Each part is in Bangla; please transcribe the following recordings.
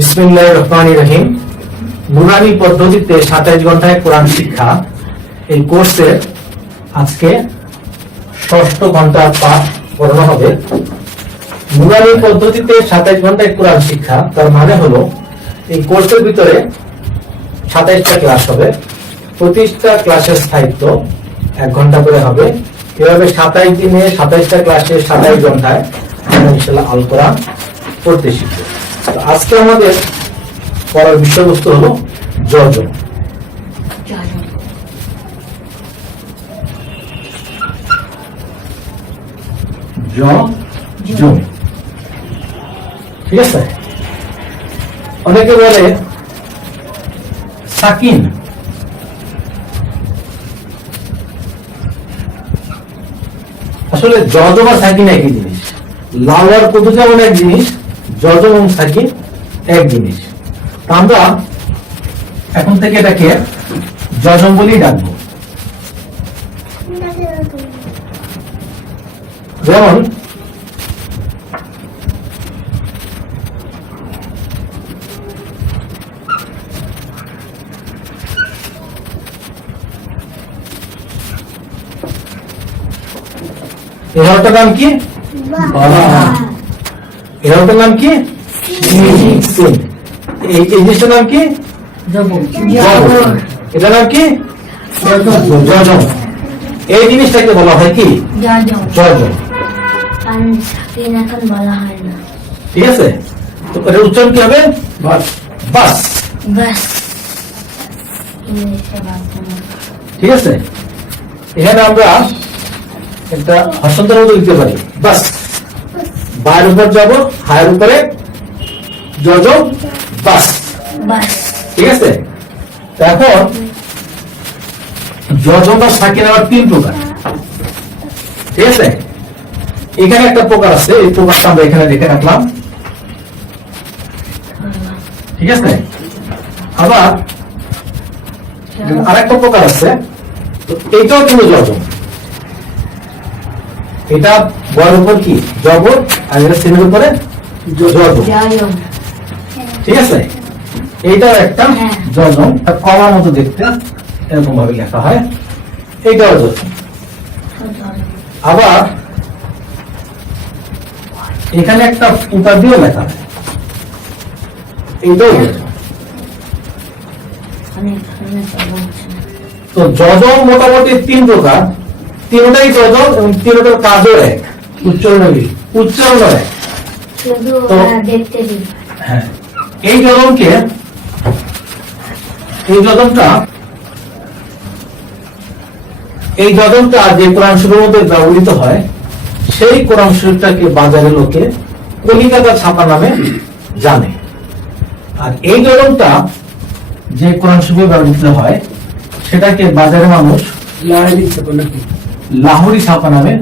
বিসমিল্লাহির রহমানির রহিম। নুরানি পদ্ধতিতে 27 ঘন্টায় কোরআন শিক্ষা, এই কোর্সের আজকে 6ষ্ঠ ঘন্টা পাঠ পড়ানো হবে। নুরানি পদ্ধতিতে 27 ঘন্টায় কোরআন শিক্ষা, তার মানে হলো এই কোর্সের ভিতরে 27টা ক্লাস হবে। প্রতিটা ক্লাসের স্থায়িত্ব 1 ঘন্টা করে হবে। এভাবে 27 দিনে 27টা ক্লাসে 27 ঘন্টায় আমরা ইনশাআল্লাহ আল কোরআন পড়তে শিখব। আজকে আমাদের পড়ার বিষয়বস্তু হলো যজন। ঠিক আছে, অনেকে বলে সাকিন, আসলে যজন আর সাকিন একই জিনিস। লাউয়ার পদ্ধতি এমন এক জিনিস, যজন এবং সাকিন এক জিনিস। আমরা এখন থেকে এটাকে যজন বলেই ডাকবো। যেমন এগারোটার নাম কি? এগারোটার নাম কি? এই জিনিসটার নাম কি? এটার নাম কি? যজন। এই জিনিসটাকে বলা হয় কি? যজন। ঠিক আছে, তো এটার উচ্চারণ কি হবে? বাস। ঠিক আছে, এখানে আমরা একটা হস্তান্তর মতো লিখতে পারি, বাস। বায়ের উপর যাব, হায়ের উপরে যজন, বাস। ঠিক আছে, এখন যজন বা সাকিন আবার 3 প্রকার। ঠিক আছে, এখানে একটা প্রকার আছে, এই প্রকারটা আমরা এখানে লিখে রাখলাম। ঠিক আছে, আবার আরেকটা প্রকার আছে, তো এইটাও কিন্তু যজন। এটা বয়ের উপর কি? জবর, আর এটা সিনের উপরে যজন। ঠিক আছে, এইটাও একটা যজন, কমার মতো দেখতে, এরকম ভাবে লেখা হয়, এইটাও যজন। আবার এখানে একটা উপাধি দিয়েও লেখা হয়, এইটাও যজন। তো যজন মোটামুটি 3 প্রকার, 3টাই যজন এবং 3টার কাজও এক, উচ্চারণ এক। হ্যাঁ, এই যজনটা যে কোরআন শরীফের মধ্যে ব্যবহৃত হয়, সেই কোরআন শরীফটাকে বাজারে লোকে কলিকাতা ছাপা নামে জানে। আর এই যজনটা যে কোরআন শরীফে ব্যবহৃত হয়, সেটাকে বাজারে মানুষ লাহোরি ছাপা নামে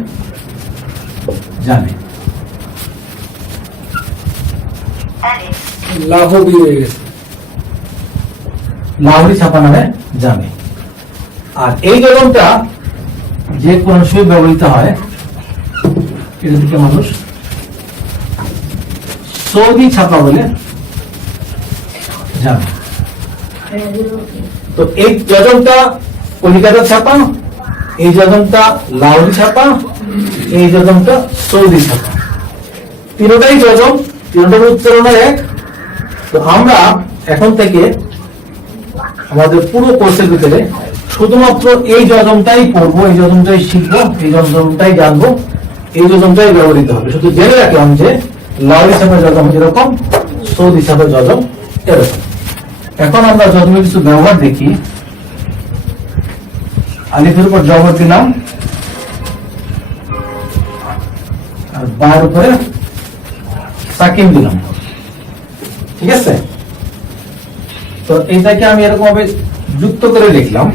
জানে। লাহোরি ছাপা নামে জানে। আর এই যজনটা যে কোরআন শরীফে ব্যবহৃত হয়, এটা থেকে মানুষ সৌদি ছাপা বলে জানে। তো এই যজনটা কলিকাতা ছাপা, এই যজনটা লাহোরি ছাপা, এই যজনটা সৌদি ছাপা। 3টাই যজন, 3টার উচ্চারণ এক। তো আমরা এখন থেকে আমাদের পুরো কোর্সের ভিতরে শুধুমাত্র এই যজনটাই পড়বো, এই যজনটাই শিখবো, এই যজনটাই জানবো, এই যজনটাই ব্যবহৃত হবে। শুধু জেনে রাখলাম যে লাহোরি ছাপা যজন যেরকম, সৌদি ছাপা যজন এরকম। এখন আমরা যজনের কিছু ব্যবহার দেখি। আলিফের উপর জবর দিলাম, আর বার উপরে সাকিন দিলাম। ঠিক আছে, তো এইটাকে আমি এরকম ভাবে যুক্ত করে লিখলাম।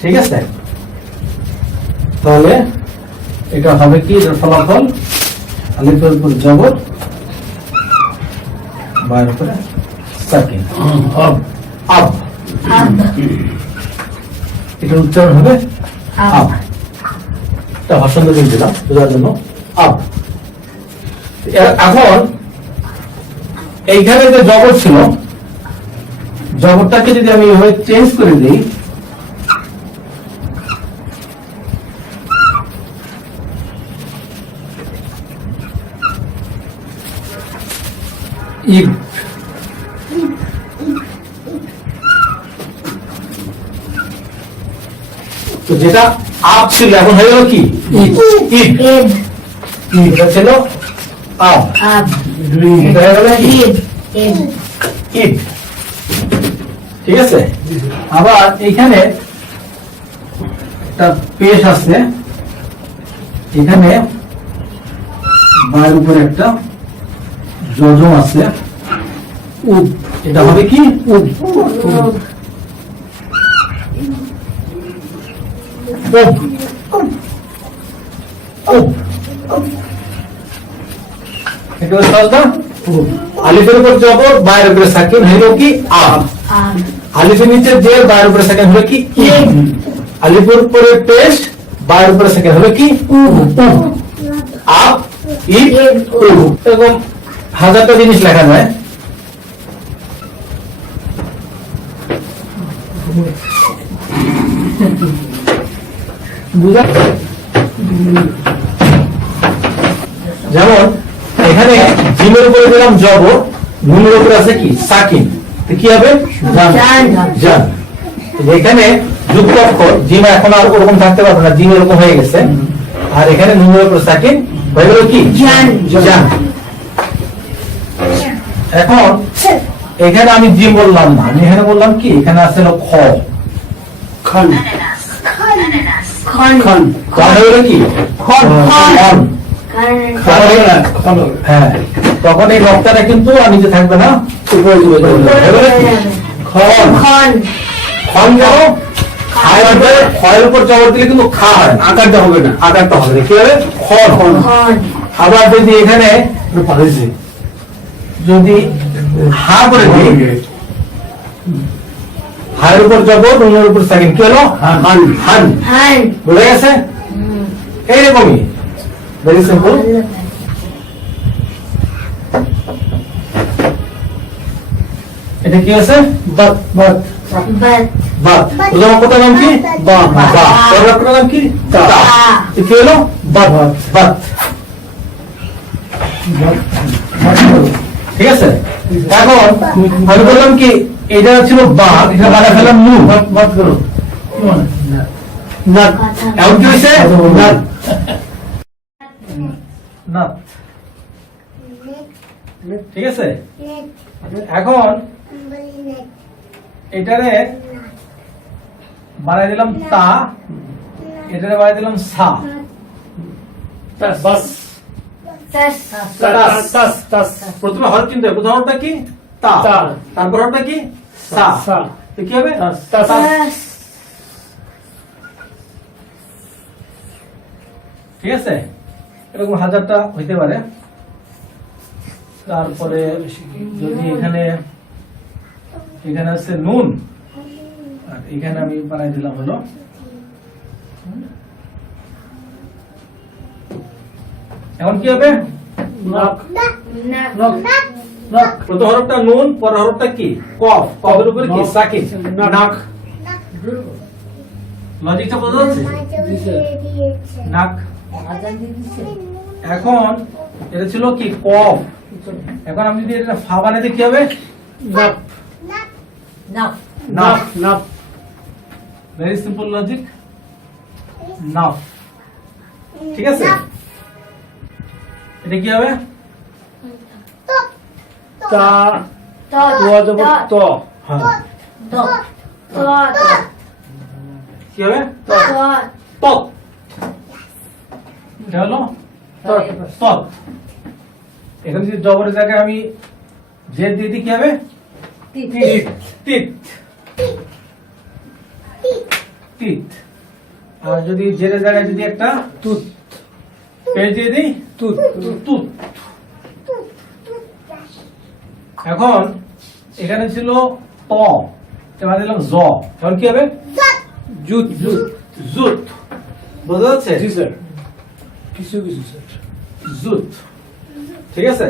ঠিক আছে, তাহলে এটা হবে কি? ফলাফল আলিফের উপর জবর, বার উপরে সাকিন, আব। এটা উচ্চারণ হবে আব। হস্তান্তর দিলাম বোঝার জন্য, আব। এখন এইখানে যে জগৎ ছিল, জগৎটাকে যদি আমি এভাবে চেঞ্জ করে দিই, ইব, তো যেটা আপ ছিল এখন হয়ে গেল কি ইব, ইব, এটা ছিল আপ, এটা হয়ে গেল ইব, ইব। ঠিক আছে, আবার এখানে একটা পেশ আছে, এখানে বায়ের উপরে একটা যজম আছে, উব, এটা হবে কি উব, উব, উব, একেবারে সহজ না? আলিফের উপর জবর, বায়ের উপরে সাকিন হলো কি আব, আলিফের নিচে জের, বায়ের উপরে সাকিন হলো কি ইব, আলিফের উপরে পেশ, বায়ের উপরে সাকিন হলো কি আব, ইব, উব। এরকম হাজারটা জিনিস লেখা যায়। যেমন এখানে জিমের উপরে দিলাম জবর, নুনের উপরে আছে কি সাকিন, তো কি হবে জান। এখানে যুক্ত অক্ষর জিম এখন আর ওরকম থাকতে পারবে না, জিম এরকম হয়ে গেছে, আর এখানে নুনের উপরে সাকিন হয়ে গেল কি জান। এখন এখানে আমি জিম বললাম না, আমি এখানে বললাম কি, এখানে আছে হলো খ, খন, খন, খন হয়ে গেল কি খন, হ্যাঁ, তখন এই রক্তটা কিন্তু আর নিচে থাকবে না, ক্ষয়ের উপর জবর দিলে কিন্তু খা হয়, আকারটা হবে না, আকারটা হবে না, কি হবে খন। আবার যদি এখানে যদি হা করে দিই, হায়ের উপর জবর, নুনের উপর সাকিন, কি হলো হান, হান, বুঝে গেছে? এইরকমই ভেরি সিম্পল। এটা কি আছে বাত, বাত, বাত, প্রথম অক্ষরটার নাম কি বা, বা, পরের অক্ষরটার নাম কি তা, কি হলো বাত, বাত, ঠিক আছে। এখন আমি বললাম কি এটা ছিল বা, এটা বাড়া ফেলাম নু, বাত করো না, এমন কি হয়েছে না, না, ঠিক আছে। এখন এটারে বানাই দিলাম তা, এটারে বানাই দিলাম সা, বাস, প্রথমে হরফ চিনতে হবে, প্রথম হরফটা কি তা, তারপর হরফটা কি সা, তো কি হবে ঠিক আছে। এরকম হাজারটা হইতে পারে। তারপরে যদি এখানে এখানে আছে নুন, আর এখানে আমি বানাই দিলাম হলো এখন কি হবে প্রথম হরফটা নুন, পরের হরফটা কি কফ, কফের উপরে কি সাকিন, নাক। লজিকটা বোঝা যাচ্ছে? নাক। এখন এটা ছিল কি কফ, এখন আমি যদি এটা ফা বানাতে কি হবে নাপ, নাপ, নাপ, নাপ, ভেরি সিম্পল লজিক, নাপ, ঠিক আছে। এটা কি হবে তা, ত, হ্যাঁ, কি হবে তত, এটা হলো তত। এখানে যদি জবরের জায়গায় আমি জেদ দিয়ে দিই কি হবে তিত, তিত, তিত। আর যদি জেরের জায়গায় যদি একটা তুত পেশ দিয়ে দিই তুত, তুত। এখন এখানে ছিল ত, এবার দিলাম জ, এখন কি হবে জুত, জুত, জুত, বোঝা যাচ্ছে? জি স্যার, কিছু কিছু স্যার, জুত, ঠিক আছে?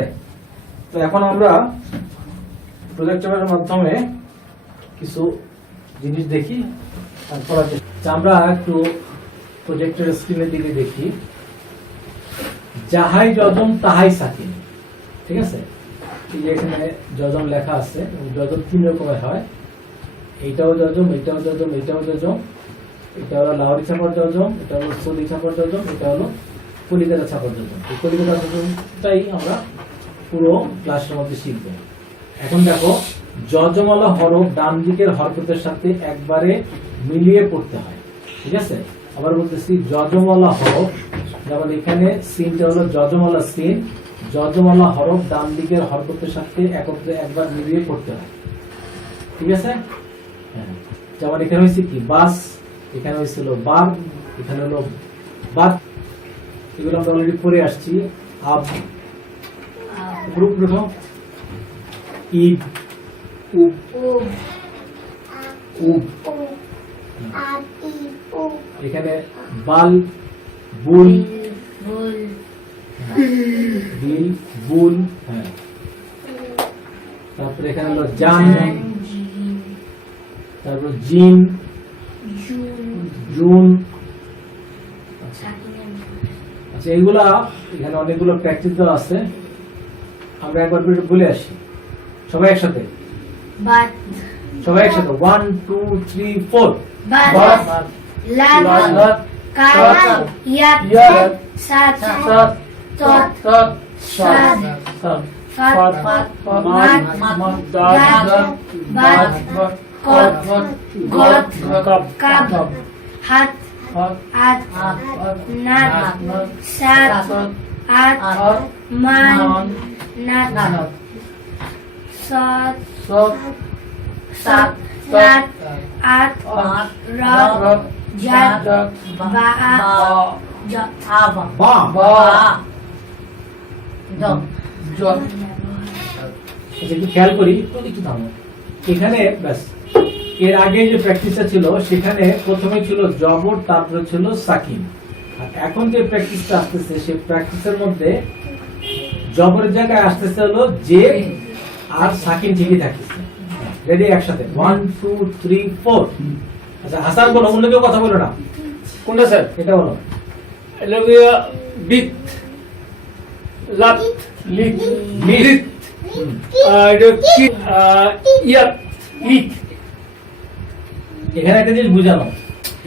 তো এখন আমরা প্রজেক্টরের মাধ্যমে কিছু জিনিস দেখি আর করার চেষ্টা। আমরা একটু প্রজেক্টরের স্ক্রিনের দিকে দেখি। যাহাই যজম তাহাই সাকিন। ঠিক আছে? এই যে এখানে যজম লেখা আছে, যজম 3 রকমের হয়। এইটাও যজম, এটাও যজম, এটাও যজম। এটা হলো লাহোরি ছাপার যজম, এটা হলো সৌদি ছাপার যজম, এটা হলো কলিকাতা ছাপার যজম। এই কলিকাতা যজমটাই আমরা পুরো ক্লাসের মধ্যে শিখব। এখন দেখো, যজমালা হরফ ডান দিকের হরকতের সাথে একবারে মিলিয়ে পড়তে হয়। ঠিক আছে? আবার বলতেছি, যজমালা হরফ, যেমন এখানে সিনটা হলো যজমালা সিন, যজমালা হরফ ডান দিকের হরকতের সাথে একত্রে একবার মিলিয়ে পড়তে হয়। ঠিক আছে? হ্যাঁ। যেমন এখানে হয়েছে কি বাস, এখানে হয়েছিল বার, এখানে হলো বাদ। এগুলো আমরা অলরেডি পড়ে আসছি। আব, গ্রুপ প্রথম ঈদ, উব, উব, এখানে বাল, বুল, বিল, বুল। হ্যাঁ। তারপরে এখানে হলো জান, তারপর জিন, জুন। আচ্ছা, এগুলা এখানে অনেকগুলো প্র্যাকটিস দেওয়া আছে, আমরা একবার বলে আসি সবাই একসাথে। সবাই একসাথে 1 2 3 4। বাত, লাত, কাত, ইয়াত, সাত, তত, শাদ, ফাত, মাত, দাদ, বাত, কত, গত, কাব, হাত, আত, নাত, সাত, আট, মান, নাত, সাত, সাত, আট, রব, জাত, বা, একটু খেয়াল করি, এখানে ব্যাস এর আগে যে প্র্যাকটিসটা ছিল সেখানে প্রথমে ছিল জবর, তারপরে ছিল সাকিন। আর এখন যে প্র্যাকটিসটা আসতেছে সেই প্র্যাকটিসের মধ্যে জবরের জায়গায় আসতেছে হলো যে, আর সাকিন ঠিকই থাকতেছে। রেডি? একসাথে 1 2 3 4। আচ্ছা, হাসান বলো, অন্য কেউ কথা বলো না। কোনটা স্যার? এটা বলো। বিত, লাত, লিত, লিত, ইয়াত, ইত। এখানে একটা জিনিস বুঝানো,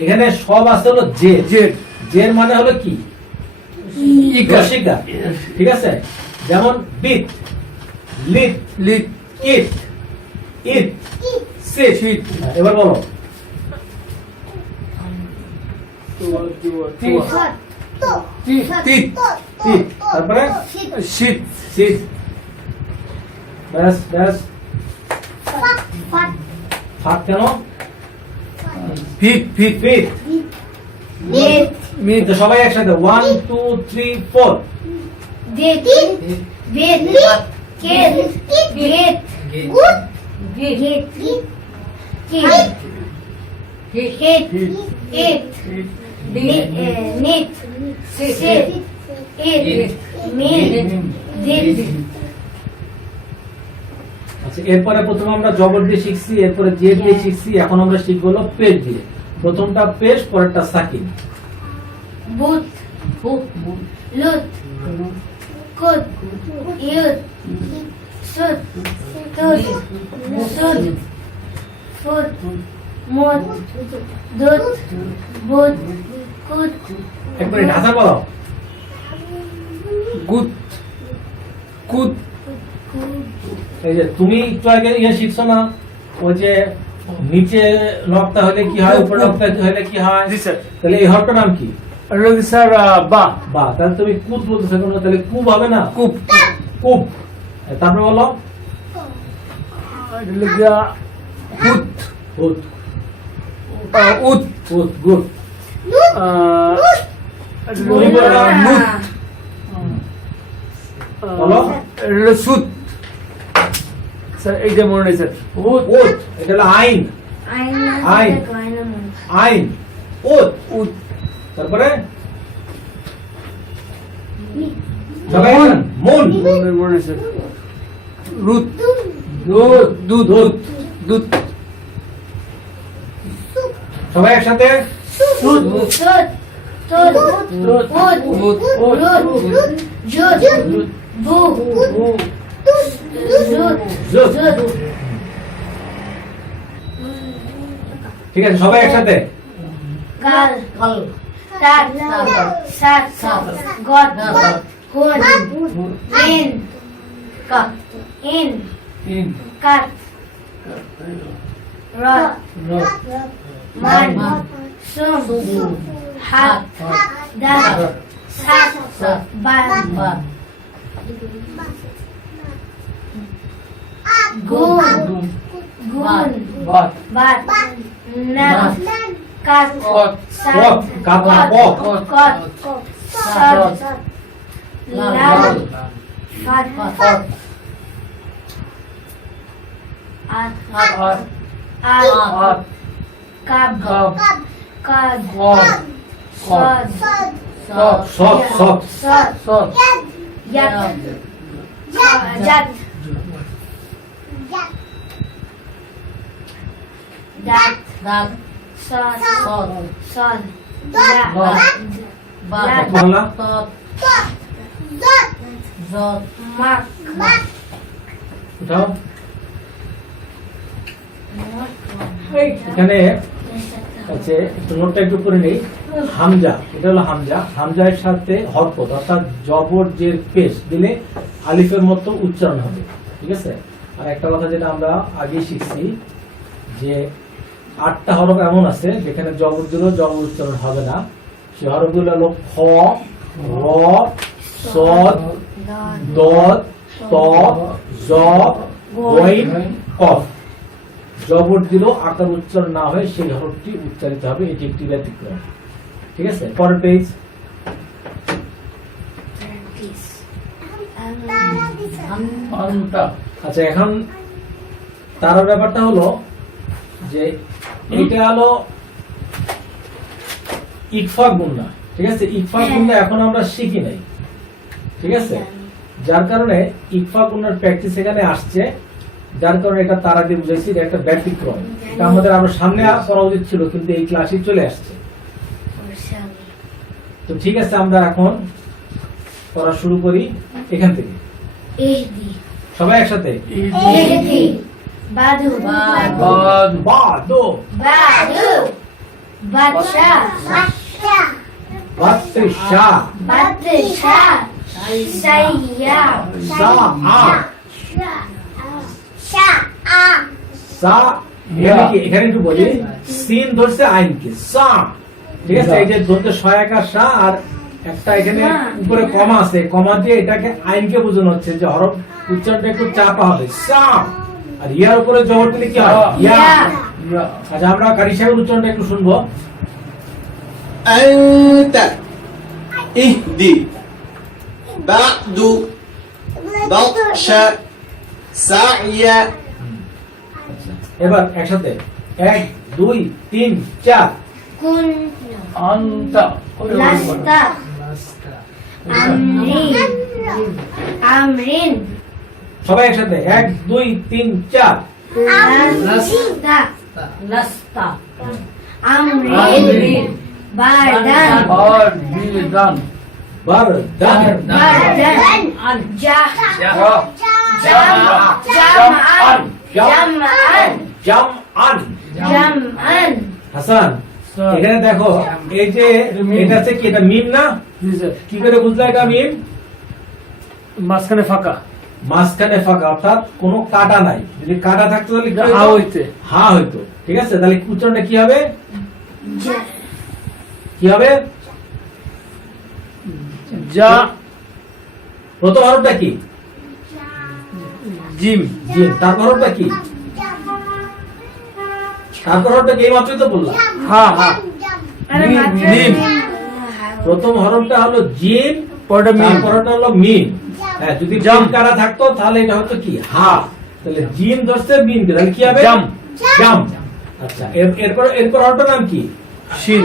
এখানে সব আছে হলো যে, জের মানে হলো কি? রসিকা। ঠিক আছে? যেমন বিত, লিত, লিত, ইট, ইট, সিট। এবার বলো। তারপরে শীত, সিট। ব্যাস ব্যাস। ফাট কেন? Fit, fit, fit. মিট, সবাই একসাথে 1 2 3 4। আচ্ছা, এরপরে প্রথমে আমরা জবর দিয়ে শিখছি, এরপরে জেড দিয়ে শিখছি, এখন আমরা শিখবো হলো পেশ দিয়ে। প্রথমটা পেশ, পরেরটা সাকিন। বুত, লুত, কুত, ইউত, সুত, তুত, সুত, ফুত, মুত, দুত, বুত, কুত। একবারে ঢাকা বলো। গুত, কুত। এই যে তুমি একটু আগে ইয়ে শিখছো না, ওই যে নিচে লকটা হলে কি হয়, উপরে লকটা হলে কি হয়? জি স্যার। তাহলে এই হরফটার নাম কি? স্যার বা। বা, তাহলে তুমি কুত বলতেছো কেন? তাহলে কুব হবে না? কুপ, কুব। তারপরে বলো হুত, উত, উত, উত, গুড। মুত, বলো সুত। স্যার এইটা মনে নেই স্যার। উত, উত, এটা হলো আইন। আইন, আইন, উত, উত। তারপরে সবাই মুন। মনে আছে রুদ দুধ দুধ দুধ সবাই একসাথে সুদ সুদ তুদ রুদ উদ উদ রুদ জুদ বু জুদ জুদ। জুদ ঠিক আছে, সবাই একসাথে কাল তার সাত গদ হুন ইন ইন ইন কাট রদ মান সুম হাত দাত সাত বা গুণ গুণ বাত বাত নাম কাত কত সাত কক, কাত না কক। কত সাত লাল ফাত ফাত আত আর আত আর কাব কাব কাদ কদ সদ সব সব সব সদ সব ইয়াত জাত দাত দাগ সদ সদ সদ বাত বাংলা তত যত মাক উঠাও। এখানে আছে একটু নোটটা একটু করে নেই। হামজা, এটা হলো হামজা। হামজার সাথে হরকত অর্থাৎ জবর জের পেশ দিলে আলিফের মতো উচ্চারণ হবে, ঠিক আছে। আর একটা কথা যেটা আমরা আগে শিখছি যে 8টা হরফ এমন আছে যেখানে জবর দিলেও জবর উচ্চারণ হবে না। সে হরফগুলো হলো খ, র, সদ, দদ, ত, জ, গইন, কফ। জবর দিলেও আকার উচ্চারণ না হয় সেই হরফটি উচ্চারিত হবে, এটি একটি ব্যতিক্রম, ঠিক আছে। পরের পেজ। আন্তা আচ্ছা, এখন তার ব্যাপারটা হলো যে এটা হলো ইকফা গুন্না, ঠিক আছে। ইকফা গুন্না এখন আমরা শিখি নাই, ঠিক আছে। যার কারণে ইকফা গুন্নার প্র্যাকটিস এখানে আসছে, যার কারণে এটা তারা দিয়ে বুঝাইছি যে একটা ব্যতিক্রম। এটা আমাদের আরো সামনে করা উচিত ছিল, কিন্তু এই ক্লাসে চলে আসছে। তো ঠিক আছে, আমরা এখন পড়া শুরু করি এখান থেকে। এহদি সবাই একসাথে। এহদি বাদু বাদ বাদ বাদো, বাদু বাদশা বাদশা, বাদশা সাইয়া সা। এখানে একটু বলি, সিন ধরছে আইনকে সা, ঠিক আছে। এই যে ধরতে সহায়িকা সা আর একটা এখানে উপরে কমা আছে, কমা দিয়ে এটাকে আইনকে বোঝানো হচ্ছে যে হরফ উচ্চারণটা একটু চাপা হবে সা। আর ইয়ার উপরে জবর দিলে কি হয় ইয়া। ইয়া আচ্ছা, আমরা কারি সাহেবের উচ্চারণটা একটু শুনবো। أنت اهدي بعد بطش سعي এবার একসাথে 1 2 3 4। কুন আন্তা লাস্তা আমরিন আমরিন সবাই একসাথে 1 2 3 4। লাস্তা নাস্তা আমরিন বারদান আর বিদান বারদান, বারদান আন জাহ জামআন জামআন জামআন। জামআন হাসান, এখানে দেখো এই যে এটা হচ্ছে কি, এটা মিম না? জি স্যার কি করে বুঝলা এটা মিম? মাঝখানে ফাঁকা মাঝখানে ফাঁকা, অর্থাৎ কোনো কাটা নাই। যদি কাটা থাকতো তাহলে কি হা হতো? হইতে হা হইতো, ঠিক আছে। তাহলে উচ্চারণটা কি হবে? কি হবে? যা প্রথম হরফটা কি? Gym gym. তারপর হরফটা কি? তারপর হরফটা কি? এই মাত্রই তো বললাম। হা হা আরে মিম, মাত্র মিম। প্রথম হরফটা হলো জিম, পরটা মিম তারপর হরফটা হলো মিম। হ্যাঁ, যদি জাম। জাম কাটা থাকতো তাহলে এটা হতো কি হা। তাহলে জিম ধরছে মিম, তাহলে কি হবে? জাম। জাম। আচ্ছা, এরপর হরফটার নাম কি? শিন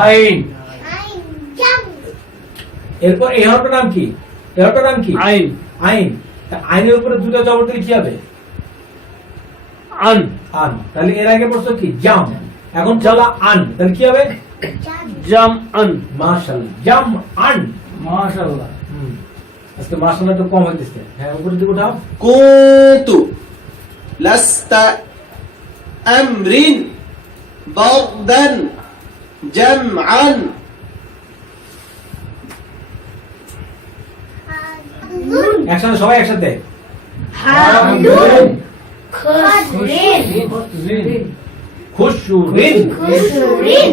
আইন এরপর এই হরফটার নাম কি? এই হরফটার নাম কি? আইন আইন। তা আইনের উপরে দুটো জবর দিলে কি হবে? আন আন। তাহলে এর আগে পড়ছো কি? জাম। এখন চলা আন, তাহলে কি হবে? জাম আন মাশাআল্লাহ, জাম আন। মাশাআল্লাহ আজকে মাশাআল্লাহ একটু কম হইতেছে। হ্যাঁ, উপরে দিকে উঠাও। كنت لست أمر بردا جمعا একসাথে, সবাই একসাথে। হামদুন খুশরিন খুশরিন। খুশরিন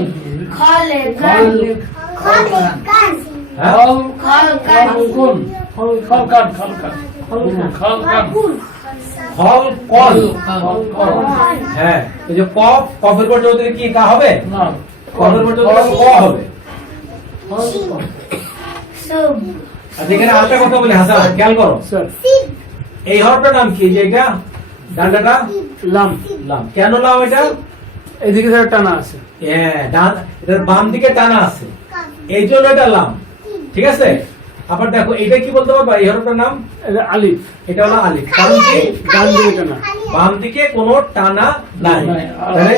খালেকান খালেকান হ্যাঁ? খালকান খালকান খালকান খালকান খলকল। হ্যাঁ, এই যে কফ, কফের পর যদি কি কা হবে? না কফের পর যদি ক হবে। সুব আর এখানে আরেকটা কথা বলি হাসান, খেয়াল করো। স্যার এই হরফটার নাম কি? যে এটা ডান্ডাটা লাম লাম। কেন লাম এটা? এদিকে স্যার টানা আছে হ্যাঁ, এটার বাম দিকে টানা আছে, এই জন্য এটা লাম। ঠিক আছে? আবার দেখো এটা কি বলতে পারবা? এই হরফটার নাম এটা আলিফ এটা হলো আলিফ। কারণ কি? ডান দিকে টানা বাম দিকে কোনো টানা নাই। নাই। তাহলে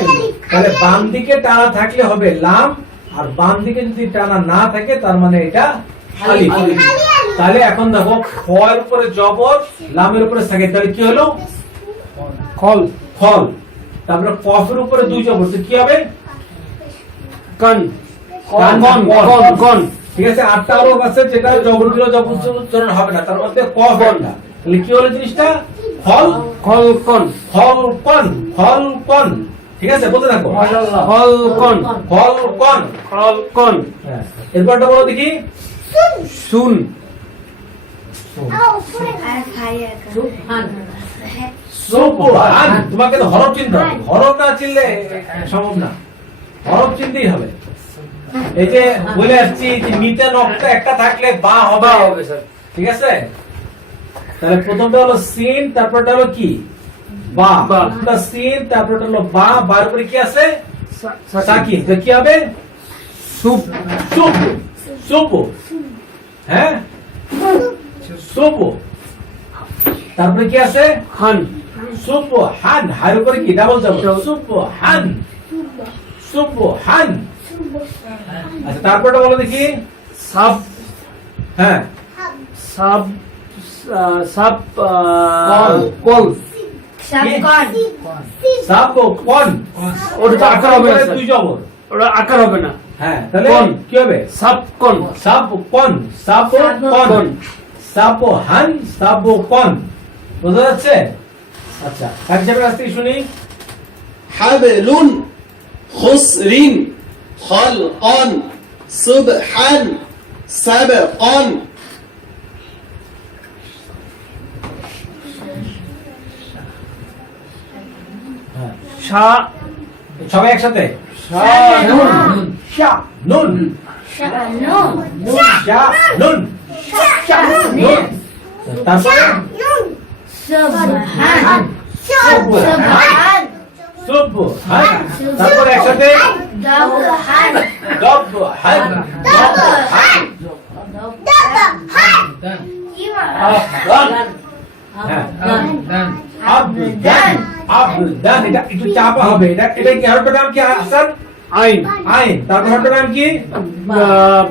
তাহলে বাম দিকে টানা থাকলে হবে লাম, আর বাম দিকে যদি টানা না থাকে তার মানে এটা আলিফ। তাহলে এখন দেখো খয়ের উপরে জবর, লামের উপরে সাকিন, তাহলে কি হলো? খল খল। তারপরে কফের উপরে দুই জবর, তো কি হবে? কান কান, কন কন। কন কন ঠিক আছে? আটটা লোক আছে যেটা জবর দিলে জবর উচ্চারণ হবে না, তার মধ্যে কফ একটা। তাহলে কি হলো জিনিসটা? খল খল কন খল কন খল কন। ঠিক আছে? বলতে থাকো। খল কন খল কন। খল কন হ্যাঁ, এরপরটা বলো দেখি। সুন সুবহান। তোমাকে তো হরফ চিনতে হবে, হরফ না চিনলে সম্ভব না, হরফ চিনতেই হবে। এই যে বলে আসছি যে নিতে নকটা একটা থাকলে বা হবে। হবে স্যার ঠিক আছে? তাহলে প্রথমটা হলো সিন, তারপরটা হলো কি? বা। বা। প্রথমটা সিন, তারপরটা হলো বা, বার উপরে কি আছে? সাকিন সাকিন। তো কি হবে? Soup soup. সুপ। হ্যাঁ, সুপ। তারপরে কি আছে? হান সুপ হান। হার উপরে কি? ডাবল যাব। সুপ হান। সুপ হান। আচ্ছা, তারপরটা বলো দেখি। সাব হ্যাঁ, সাব সাব কল। কল সাবকন সাপ কোন? ওটা তো আকার হবে না, দুই জবর। ওটা আকার হবে না হ্যাঁ, তাহলে কোন। কি হবে? সাব কন সাপ কোন। সাপ কোন। সাপ হান। সাপ কোন। বোঝা যাচ্ছে? আচ্ছা, কাজী সাহেবের কাছ থেকে শুনি। حبل خسر خلقا صبحا سبقا হ্যাঁ, শা সবাই একসাথে। নুন শা নুন। শানুন শা নুন। নুন তারপরে সুবহান সুবহান সুব হান। তারপরে একসাথে দাবহান দব হান। দব হান। দাবহান হ্যাঁ, আবদান। আবদান। এটা একটু চাপা হবে। এটা এটা কি হরফটার নাম কি হাসান? আইন আইন। তারপর হরফটার নাম কি?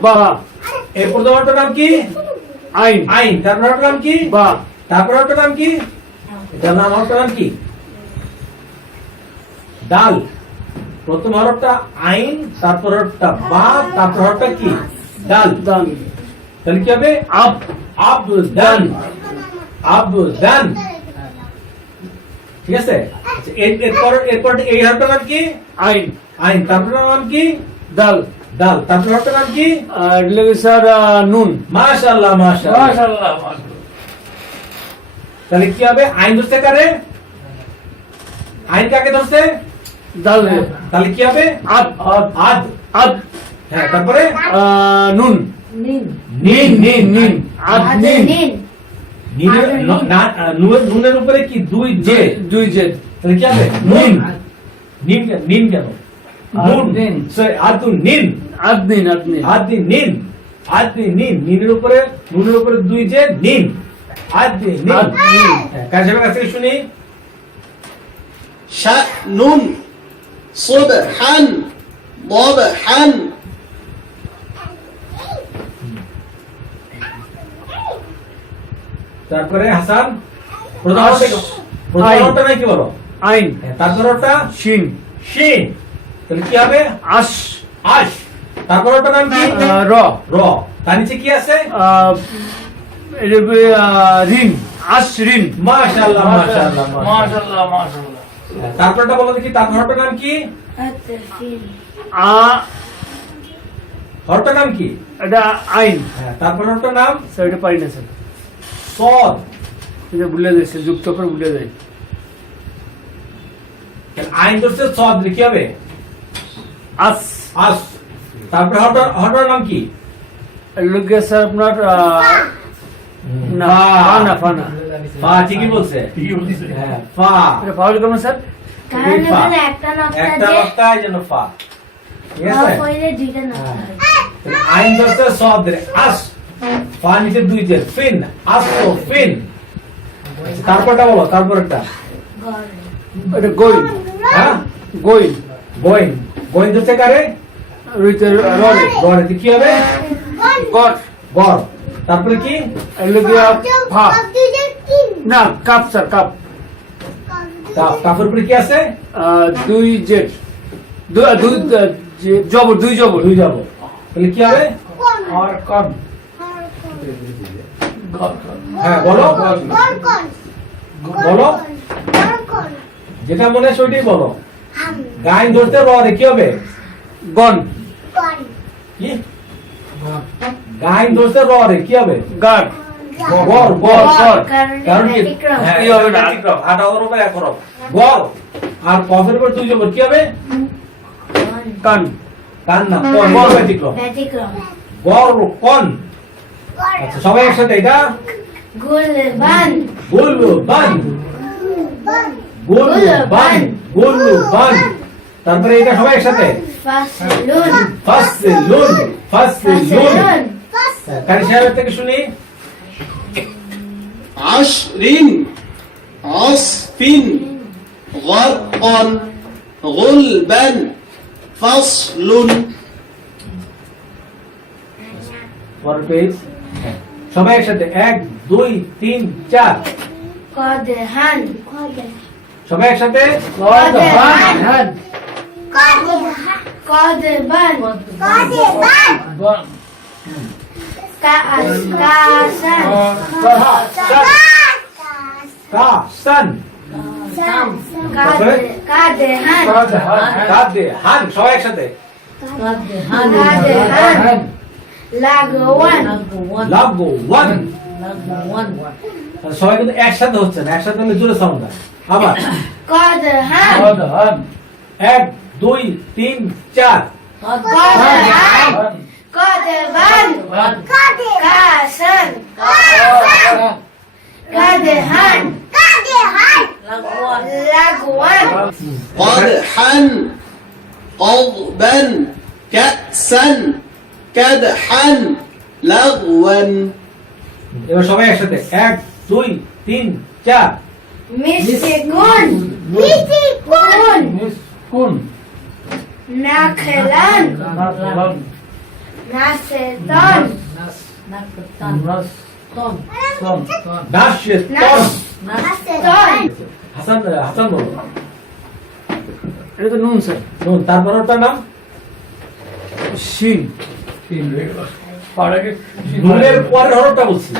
বা এই প্রথম হরফটার নাম কি? আইন আইন। তারপর হরফটার নাম কি? বা তারপর হরফটার নাম কি? এটার নাম, হরফটার নাম কি? ডাল। প্রথম হরফটা আইন, তারপর হরফটা বা, তারপর হরফটা কি? ডাল। দান তাহলে কি হবে? আব আবদান। আবদান। ঠিক আছে? আচ্ছা, এরপর এই হরফটার নাম কি? আইন আইন। তারপর নাম কি? দাল ডাল। তারপর হরফটার নাম কি? আর লেগে স্যার নুন মাশাআল্লাহ, মাশাআল্লাহ। মাশাআল্লাহ তাহলে কি হবে? আইন ধরছে কারে? আইন কাকে ধরছে? দাল তাহলে কি হবে? আদ আদ। আদ হ্যাঁ, তারপরে নুন নিন। নিন। নিন। আদ নিন নিন নিনের নুনের উপরে কি? দুই জে। দুই জেদ তাহলে কি হবে? নিন। নিন নিন কেন? নুন। নিন। সরি, আদু নিন। আদ নিন আদ নিন আদি নিন। আদিনিন, নিনের উপরে নুনের উপরে দুই যে নিন, আদিনিন। কার কাছ থেকে শুনি? শানুন সুবহান ضبحan তারপরে হাসান প্রথমটা নাই কি বলো? আইন, তারপরটা শিন, শিন, তাহলে কি হবে? আশ, আশ। তারপরটা নাম কি? র, র। তার নিচে কি আছে? এটা রিন, আশ রিন। মাশাআল্লাহ মাশাআল্লাহ মাশাআল্লাহ। মাশাআল্লাহ মাশাআল্লাহ। তারপরটা বলো দেখি, তারপরটার নাম কি? التفيل আ, হরফটার নাম কি? এটা আইন। তারপরটার নাম স্যার এটা পারি না স্যার, সদ। এটা ভুলে যাচ্ছে, যুক্ত করে ভুলে যায়। আইন ধরছে সদ, কি হবে? আস, আস। তারপরে হরফটার নাম কি? লোকে স্যার আপনার না, ফানা ফানা। ফা, ঠিকই বলছে। হ্যাঁ, ফা। এটা ফাউল কেমন স্যার? কারণ এখানে একটা নকশা একটা যে নক্তা এই জন্য ফা। ঠিক আছে? হইলে দুইটা নকশা হয় তাহলে আইন ধরছে সদ রে, আস। ফা নিচে দুই যে ফিন, আস তো ফিন। তারপরটা বলো, তারপরটা। গড় এটা গোইন, হ্যাঁ, গোইন, গোইন। গোইন ধরছে কারে? রইতে রলে, গড়ে। কি হবে? গড়। গড়। তারপরে কি? লোকে ভা, না কাপ স্যার, কাপ। কাপড় উপরে কি আছে? দুই জেড, দুই জবর, দুই জবর, দুই যাব। তাহলে কি হবে? আর কন। হ্যাঁ, বলো বলো, যেটা মনে হয় সেটাই বলো। গাইন ধরতে র রে, কি হবে? গন, কি? গাইন ধরতে র রে, কি হবে? গার্ড, গড়, গড়, গড়। কারণ কারণ কি? ব্যতিক্রম। হ্যাঁ, কি হবে না? ব্যতিক্রম। আট হরফে এক হরফ। গড়। আর কফের উপর দুই জবর, কি হবে? কান, কান না, কন, গড় ব্যতিক্রম। ব্যতিক্রম গড়, কন। আচ্ছা, সবাই একসাথে এটা। গুলবান গুলবান, গুলবান, গুলবান। তারপরে এটা সবাই একসাথে। ফাসলুন ফাসলুন, ফাসলুন। ফাসলুন কারি সাহেবের থেকে শুনি। عشرين عصف غرقا غلبا فصل পরের পেজ। সবাই একসাথে, 1 2 3 4। কদহান সবাই একসাথে। কদহান, কদবান কাসান কাসান, কাদহান কাদে হান। সবাই একসাথে। কাদহান লাগওয়ান লাগওয়ান। সবাই কিন্তু একসাথে হচ্ছে না, একসাথে হলে জোরে সাউন্ড হয়। আবার কদহান 1 2 3 4। কদহান কদবান কাসান কাদহান লাগওয়ান قدحا قضبا كأسا كدحا لغوا এবার সবাই একসাথে, 1 2 3 4। মিসকুন কোন, নাখলান নাসেতন নাশিতন। নাসেতন হাসান, হাসান বলো। এটা তো নুন স্যার। শুন, তারপর ওটার নাম শিন, নুনের পরের হরফটা বলছি।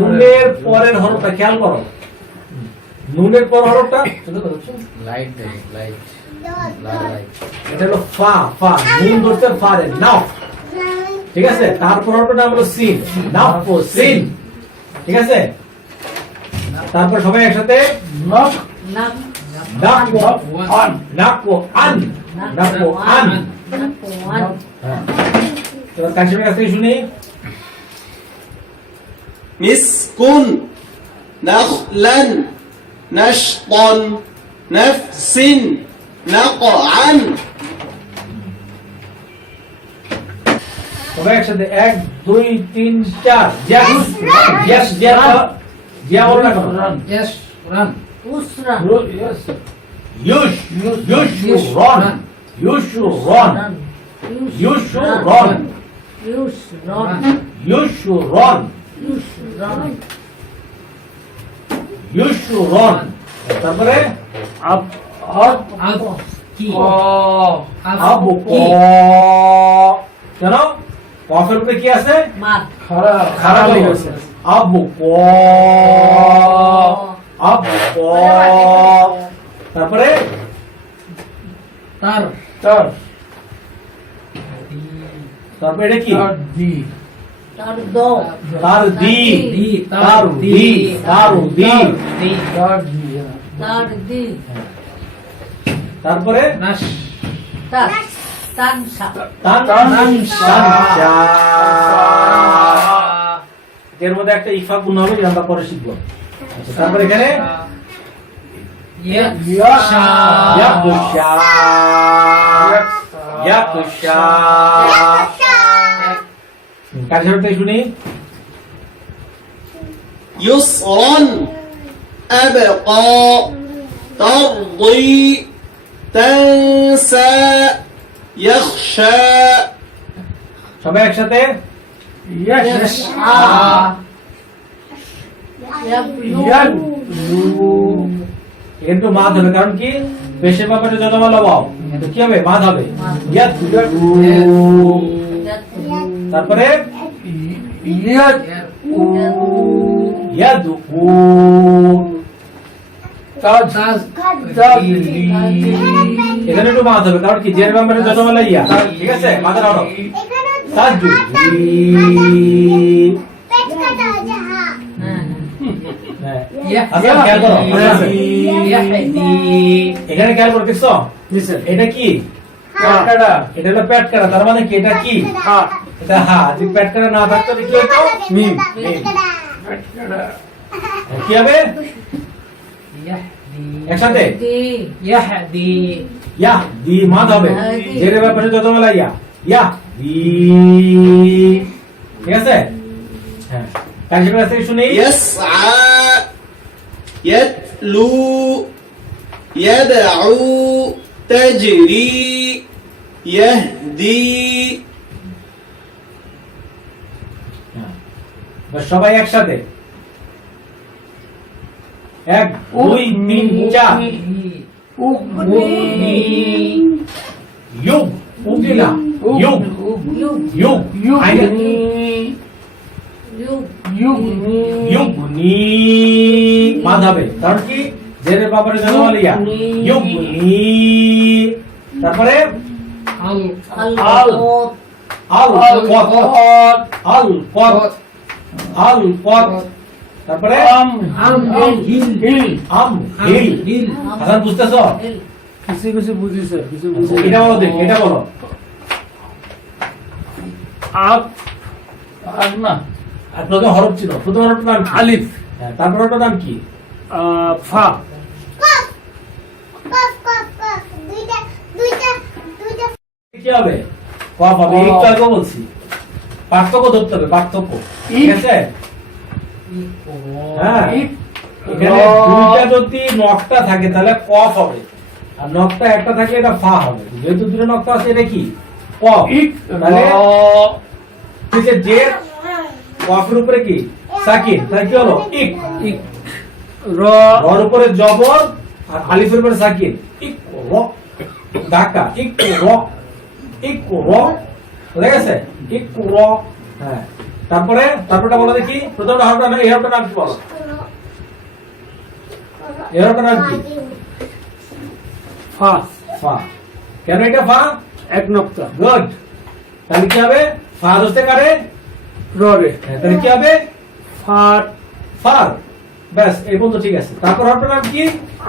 নুনের পরের হরফটা খেয়াল করো। নুনের পর হরফটা এটা হলো ফা। ফা, নুন ধরতে ফারে, নাও। ঠিক আছে? তারপর হরফটার নাম হলো সিন, নাফ সিন। ঠিক আছে? তারপর সবাই একসাথে, নাকো আন, নাকো আন, নাকো আন। হ্যাঁ। এবার কাশিমের কাছ থেকে শুনি। مسك نخلا نشطا نفس نقعا সবাই একসাথে 1 2 3 4 জিয়া জিয়া বলো না কেন? Yes, run. Usra. Yes. You should run. You should run. You should run. You should run. You should run. You should run. You should run. তারপরে Up. Key. আবু ক কেন কফের উপরে কি আছে? Mat. খারাপ হয়ে গেছে। আবু ক আবু ক তারপরে Tar. তারপরে এটা কি? Tardo. তার দি Tardi. তারপরে Nash. Tas. Tansa. তানসা এর মধ্যে একটা ইফা গুণ হবে যেটা আমরা পরে শিখবো। আচ্ছা, তারপরে এখানে Yasha. ইয়াকুশা ইয়াকুশা কার সাথে শুনি? يسرا أبقى ترضي تنسى يخشى সবাই একসাথে Yasha. Yablu. কিন্তু মাদ হবে কারণ কি পেশের ব্যাপারে যত ভালো পাও তো কি হবে মাদ হবে তারপরে ইয়াদু এখানে একটু মাদ হবে কারণ কি জের ব্যাপারে যত ভালো ইয়া ঠিক আছে মাদার আরো সাজু আচ্ছা খেয়াল করো এখানে খেয়াল করো দেখছো এটা কি এটা হলো পেট কাটা তার মানে কি এটা কি এটা হা যদি পেট কাটা না থাকতো কি হতো মিম কি হবে একসাথে ইয়া দি মাদ হবে জের ব্যাপারে যত বলা ইয়া দি ঠিক আছে হ্যাঁ কাজের কাছে শুনি يسعى يتلو يدعو تجري يهدي সবাই একসাথে 1 2 3 4 ইউব উগিনা ইউব আইনা ইউবনি মাদ হবে কারণ কি জের ব্যাপারে জানো বলিয়া ইউবনি তারপরে আল কত তারপরে হিল হাসান বুঝতেছো কিছু বুঝি স্যার কিছু বুঝি এটা বলো দেখ এটা বলো আপ আর না আর প্রথম হরফ ছিল প্রথম হরফটার নাম কি? আলিফ হ্যাঁ, তারপর হরফটার নাম কি? ফা কি হবে কফ হবে একটু আগে বলছি পার্থক্য ধরতে হবে পার্থক্য ঠিক আছে হ্যাঁ এখানে দুইটা যদি নকটা থাকে তাহলে কফ হবে আর নকটা একটা থাকে এটা ফা হবে যেহেতু দুটো নকটা আছে এটা কি কফ তাহলে ঠিক আছে যে কফের উপরে কি সাকিন তাহলে কি হলো ইক রর উপরে জবর আর আলিফের উপরে সাকিন ইক র ঢাকা ইক র বুঝা গেছে ইক র হ্যাঁ তারপরটা বলো দেখি প্রথমটা হরফটা না এই হরফটার নাম কি বলো এই হরফটার নাম কি ফা ফা কেন এটা ফা এক নক্তা গুড তাহলে কি হবে ফা দস্তে কারে রে তাহলে কি হবে ফার ফার ব্যাস এই পর্যন্ত ঠিক আছে তারপর হরফটার নাম কি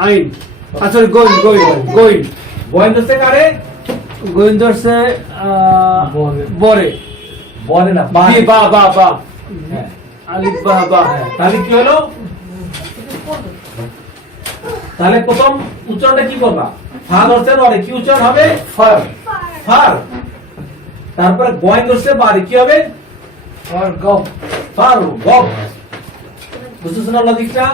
আইন আচ্ছা গোইন বয়েন দস্তে কারে গোয়েন্দরসে বরে বলে না বি বা হ্যাঁ আলিফ বা তাহলে কি হলো তাহলে প্রথম উচ্চারণটা কি করবা ফা দস্তে নরে কি উচ্চারণ হবে ফার ফার তারপরে গয়েন ধরছে বাড়ি কি হবে ফারগব ফারগব বুঝতেছেন না লজিকটা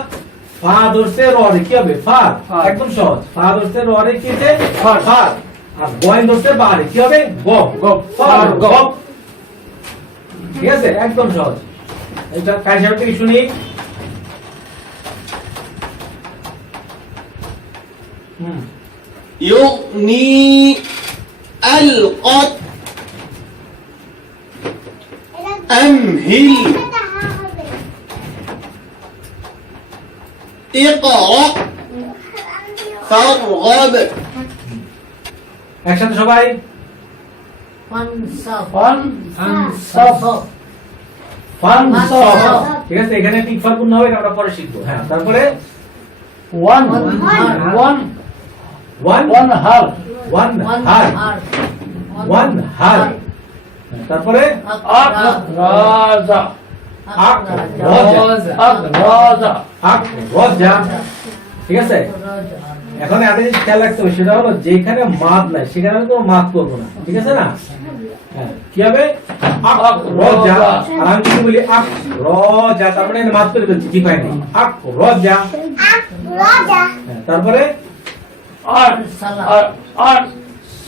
ফা ধরছে র রে কি হবে ফার ফার। একদম সহজ ফা ধরছে র রে কি আছে ফার। ফার আর গয়েন ধরছে বাড়ি কি হবে গব গব ফারগব ঠিক আছে একদম সহজ এটা কার সাথে থেকে শুনি يغني القط أمهل اقرأ فارغب একসাথে সবাই ফানসাফ ফানসাফ ফানসাফ ঠিক আছে এখানে ইকফাল পূর্ণ হবে এটা আমরা পরে শিখবো হ্যাঁ তারপরে ওয়ান ওয়ান ওয়ান হার ওয়ান হার ওয়ান হার তারপরে রাজা রাজা আক রজা ঠিক আছে এখন আগে যে খেয়াল রাখতে হবে সেটা হলো যেখানে মাদ নাই সেখানে আমি কোনো মাদ করবো না ঠিক আছে না হ্যাঁ কি হবে আক রজা আর আমি যদি বলি আক রজা তার মানে মাদ করে ফেলছি কি পাইনি আক রজা হ্যাঁ, তারপরে আর আর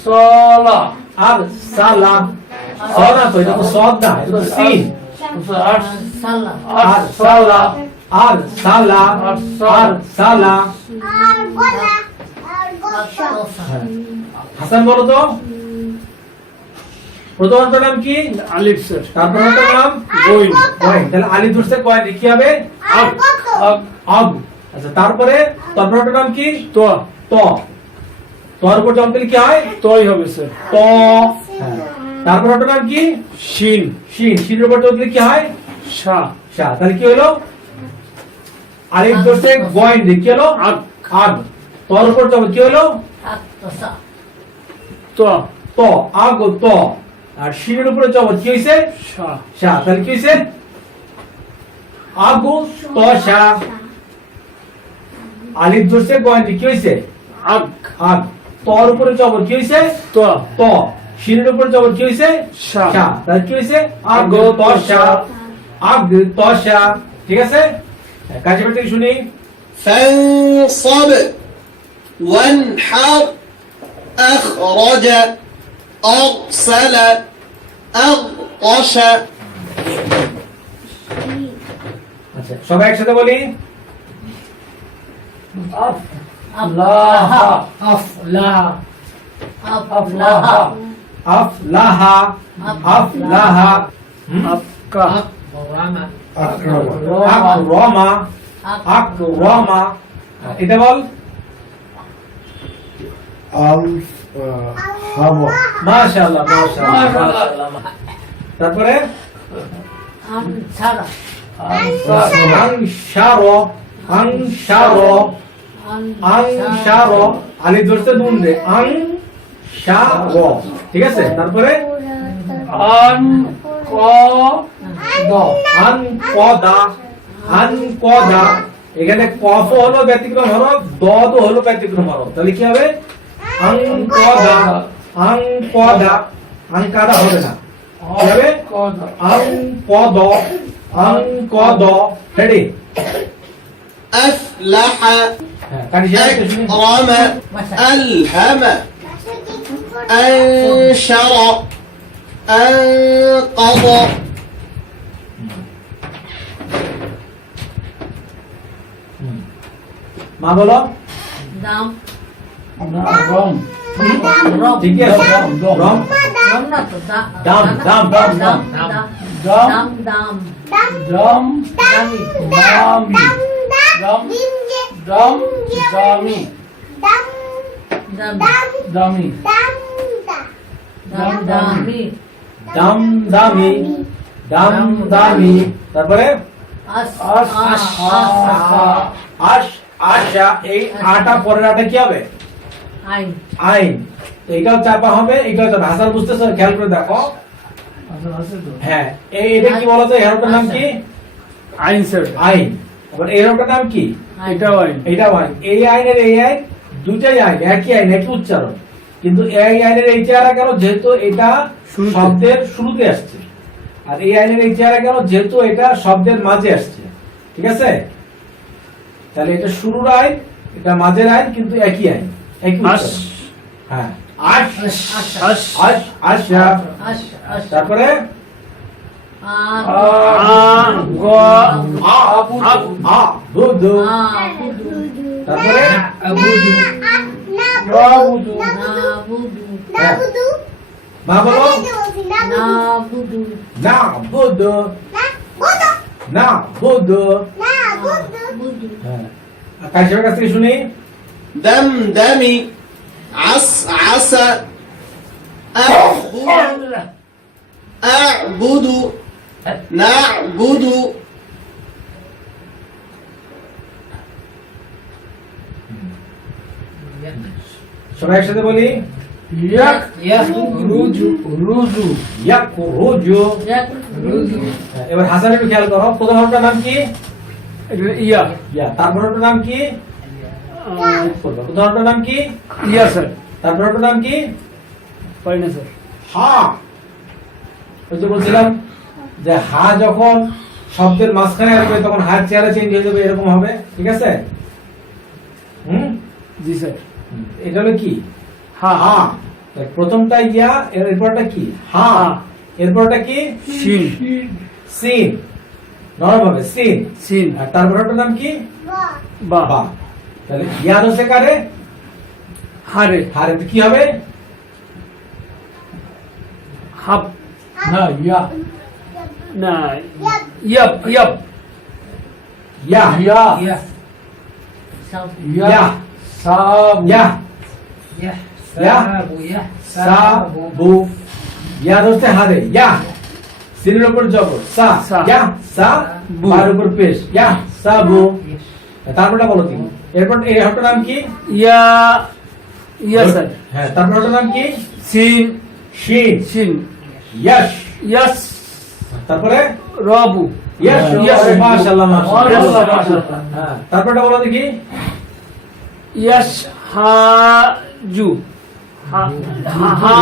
সালা আর সালাম সনা তো এটা তো সদ না এটা তো সিন আর সালা আর সালা আর সালা আর আর সালা আকসা হ্যাঁ। হাসান বলো তো প্রথমটার নাম কি আলিফ স্যার তারপর নাম গোইন কয়েন তাহলে আলিফ ধরছে কয়েন কি হবে আগ আগ আব আচ্ছা তারপরে তারপরটার নাম কি তো ত তোর উপর জম দিলে কি হয় তোই হবে স্যার ত হ্যাঁ তারপরটার নাম কি শিন শিন শিনের উপর জম দিলে কি হয় শা শা তাহলে কি হলো আলিফ ধরছে কয়েন কি হলো আগ আগ তোর উপর জম কি হলো আকসা তো ত আগ ত আর শিনের উপরে জম কি হইছে শা শা তাহলে কি হইছে আগু ত শা আলিফ ধরছে কয়েন কি হইছে আগ আগ তোর উপরে জবর কি হইছে তো ত শিনের উপরে জবর কি হইছে শা শা তাহলে কি হইছে আগ তশা আগ তশা ঠিক আছে কাজে পেটে শুনি فانصب وانحر أخرج أرسل أغطش আচ্ছা সবাই একসাথে বলি আল্লাহ আফলাহা আফলাহা আফলাহা আফলাহা আফকা রামা আকরামা আকরামা এটা বল মাশাআল্লাহ মাশাআল্লাহ তারপরে আনসারা আনশারো আনশারো আনশারো আলিফ ধরতে নুন দে আনশারো ঠিক আছে তারপরে আন ক দ আনকদা আনকদা এখানে কফ হলো ব্যতিক্রম হরফ দ তো হলো ব্যতিক্রম হরফ তাহলে কি হবে আনকদা আনকদা আনকাদা হবে না কি হবে আনকদ আনকদ রেডি أفلح হ্যাঁ কাটি শেষ করে শুনি। أكرم ألهم أنشر أنقض মা বলো দাম রম রম ঠিক আছে রম রম না তো দাম দাম দাম দাম দাম দাম দম দামি দামি দম দম দামি দামি দামি দামি দাম দামি দাম দামি তারপরে আস আস আস আশ আশা এই আটা পরের আটা কি হবে আইন আইন তো এটাও চাপা হবে এটাও চাপা হাসান বুঝতেছো খেয়াল করে দেখো আচ্ছা আছে তো হ্যাঁ এই এটা কি বলতো এই হরফটার নাম কি আইন স্যার আইন আবার এই হরফটার নাম কি এটাও আইন এটাও আইন এই আইনের এই আইন দুটাই আইন একই আইন একই উচ্চারণ কিন্তু এই আইনের এই চেহারা কেন, যেহেতু এটা শুরুতে। শব্দের শুরুতে আসছে, আর এই আইনের এই চেহারা কেন, যেহেতু এটা শব্দের মাঝে আসছে। ঠিক আছে, তাহলে এটা শুরুর আইন, এটা মাঝের আইন, কিন্তু একই আইন, একই আশ উচ্চারণ। হ্যাঁ, আশ আশ আশ আশা। আশ আশ তারপরে আ আ গ আ বুদু। আবুদু তারপরে আবুদু রাবুদু নাবুদু হ্যাঁ। মা বলো নাবুদু না বুদু, না বুদু। নাবুদু হ্যাঁ, আর কাশিমের কাছ থেকে শুনি। دمدمي عسعس أعبد أعبد نعبد সবাই একসাথে বলি। ইয়াক রুজু রুজু ইয়াকরুজু। রুজু হ্যাঁ, এবার হাসান একটু খেয়াল করো, প্রথম হরফটার নাম কি? ইয়া ইয়া। তারপর হরফটার নাম কি? প্রথম হরফটার নাম কি? ইয়া স্যার তারপর হরফটার নাম কি? পারি না স্যার হা। ওই যে বলছিলাম যে হা যখন শব্দের মাঝখানে আসবে তখন হার চেহারা চেঞ্জ হয়ে যাবে, এরকম হবে। ঠিক আছে? জি স্যার এটা হলো কি? হা হা। তাহলে প্রথমটা ইয়া, এরপরটা কি? হা। হা। এরপরটা কি? শিন সিন। নরম হবে, সিন। সিন আর তারপর ওটার নাম কি? বা বা। তাহলে ইয়া হচ্ছে কারে? হারে হারে কি হবে? হাব না, ইয়া। না ইয়াব ইয়াব ইয়া ইয়া ইয়া সাব ইয়া সাব ইয়া ইয়া ইয়া সাবু ইয়া সা বু। ইয়া হচ্ছে হারে, ইয়া। সিনের উপর জবর সা, সা। ইয়া সা বু। বার উপর পেশ, ইয়া সা বু। তারপরটা বলো তুমি। এরপর এই হরফটার নাম কি? ইয়া ইয়া স্যার হ্যাঁ, তারপর হরফটার নাম কি? সিন শিন। সিন ইয়াশ। ইয়াস তারপরে রাবু ইয়াশ। ইয়াশ। মাশাআল্লাহ মাশাআল্লাহ। মাশাআল্লাহ। হ্যাঁ, তারপরটা বলো দেখি। ইয়াস হাজু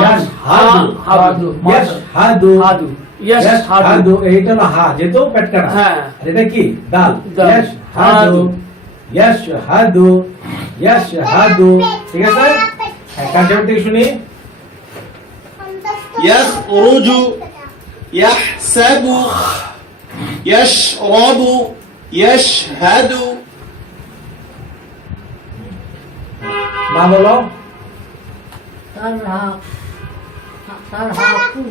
ইয়াশ হাদু। হাদু ইয়াশ হাদু। হাদু ইয়াস হাদু হাদু। এইটা হলো হা, যেহেতু পেট কাটা। হ্যাঁ। আর এটা কি? দাল। দাল। ইয়াশ হাদু। ইয়াশ হাদু। ইয়াশ হাদু। ঠিক আছে? হ্যাঁ, কাজের থেকে শুনি। يخرج يحسب يشرب يشهد মা বলো। তারহাক তারহাকু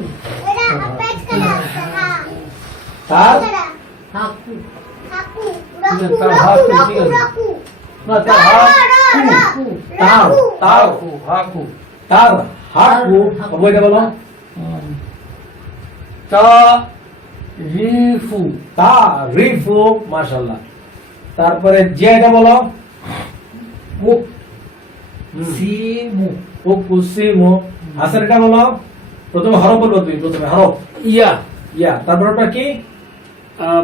তার হাকু না তার হাকু তার তার হাকু তার হাকু। বইটা বলো। তা রিফু তা রিফু। মাশাআল্লাহ। তারপরে যেটা বলো। উক সিমু উকুসিমু। হাসান এটা বলো। প্রথমে হরফ বলবো তুমি, প্রথমে হরফ। ইয়া ইয়া। তারপর ওটা কি?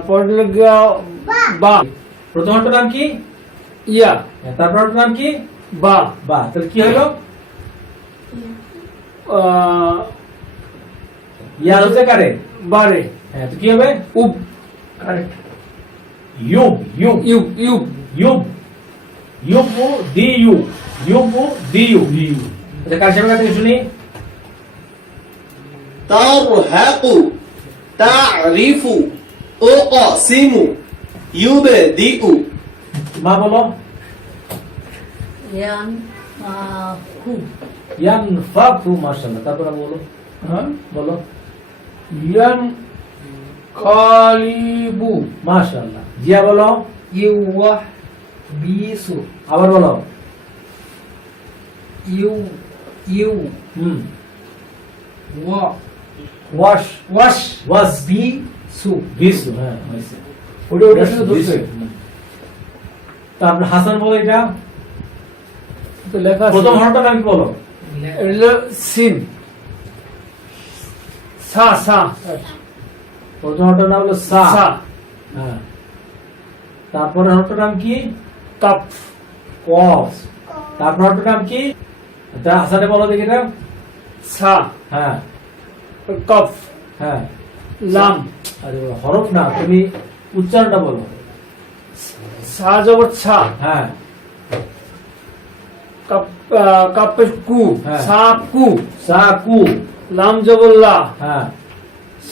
পড়লে গিয়া বা প্রথম হরফটার নাম কি? ইয়া হ্যাঁ, তারপর ওটার নাম কি? বা বা। তাহলে কি হলো? ইয়া হচ্ছে কারে? বারে হ্যাঁ, তো কি হবে? উব ইউব ইউব ইউব ইউব ইউব ইউবু দিউ ইউবু দিউ। আচ্ছা, কাশিমের কাছ থেকে শুনি। ترهق تعرف أقسم يبدئ মা বলো। ইয়ান আখু ইয়ানফাকু। মাশাআল্লাহ। তারপরে বলো, বলো। ইয়ান কালিবু মাশাআল্লাহ। জিয়া বলো। ইউয়া বিসু আবার বলো। ইউ ইউ হুম। ওয়া ওয়াশ ওয়াশ ওয়াস বিসু বিসু। হ্যাঁ, হয়েছে। ওটা ওটা শুধু ধরছে তারপর হাসান বলো এটা। তো লেখা আছে প্রথম হরফটার নাম কি বলো? এটা সিন সা সা প্রথম হরফটার নাম হলো সা। সা হ্যাঁ। তারপরে হরফটার নাম কি? কাপ কফ। তারপর হরফটার নাম কি? আচ্ছা হাসানে বলো দেখি এটা। সা হ্যাঁ কফ হ্যাঁ লাম আরে হরফ না, তুমি উচ্চারণটা বলো। সা জবর ছা হ্যাঁ কাপের কু হ্যাঁ। সা কু সাকু। লাম জবর লা হ্যাঁ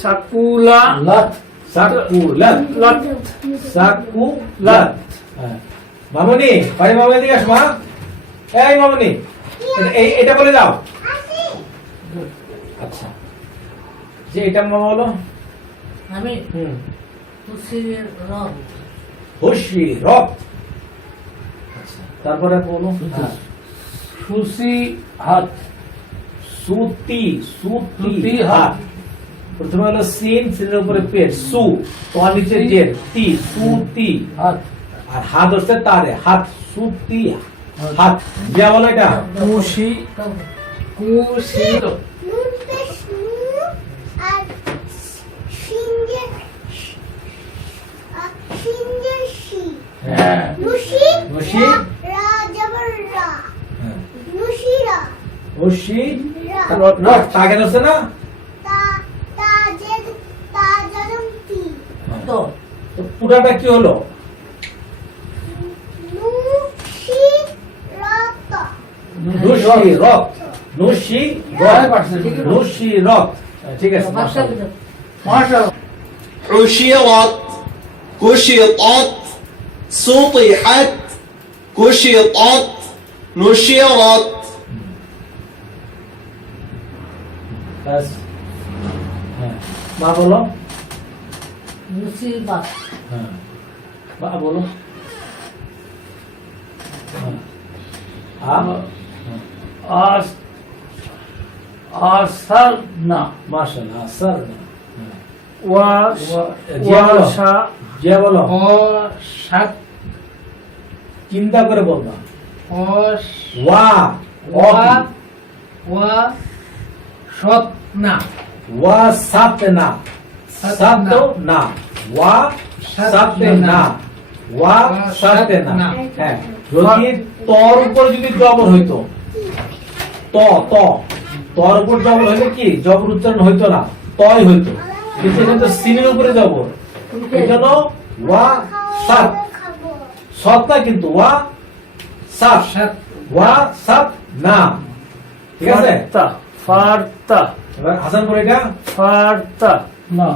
সাকুলা লাত। সাকু লাত। লাত সাকু লাত। লাত। হ্যাঁ মামুনি, ভাই মামুনি দিকে আসো মা। এই মামুনি, এটা বলে যাও। আচ্ছা যে এটা মামা বলো। আমি হুম খুশির রব খুশি রব। আচ্ছা তারপরে বলো। হ্যাঁ সুসি হাত সুতি। সুতি সুতি হাত। হাত। প্রথমে হলো সিন, সিনের উপরে পেট, সু, তো নিচে জের, তি, সুতি। হাত আর হাত হচ্ছে তারে, হাত, সুতি হাত। যা বলো এটা। কুশি কুশি নুন পেশ নু আর সিংহের সিংহের শি হ্যাঁ নুশি নুশি। রা জবর রা হ্যাঁ। নুশিরা খুশি রা রব। তাকে ধরছে না? তা তাজেদ তাজরম তি তো তো পুরাটা কি হলো? নুশি রাতা নুশি রক। নুশি রক। নুশি রক। ঠিক আছে মাশাআল্লাহ। মাশাআল্লাহ حشرت كشطت سطحت كشطت نشرت ব্যাস। হ্যাঁ মা বলো। মুসিবত হ্যাঁ মা বলো। হ্যাঁ। আস আসার না মাশাআল্লাহ। আসর না। ওয়া জিয়া বলো। ওয়া জিয়া বলো। সাত চিন্তা করে বলবা। ওয়া ওয়া ওয়া সত না ওয়া সাত না। সাত না। ওয়া সাত না। ওয়া সাত না। হ্যাঁ যদি তর উপর যদি জবর হইতো, তর উপর জবর হইলে কি জবর উচ্চারণ হইতো না, তয় হইতো। কিন্তু এখানে তো সিনের উপরে জবর, এই জন্য ওয়া সাত। খাবো সৎ না কিন্তু ওয়া সাত। ওয়া সাত না। ঠিক আছে। ফারতা ফারতা এবার হাসান বলে এটা। ফারতা না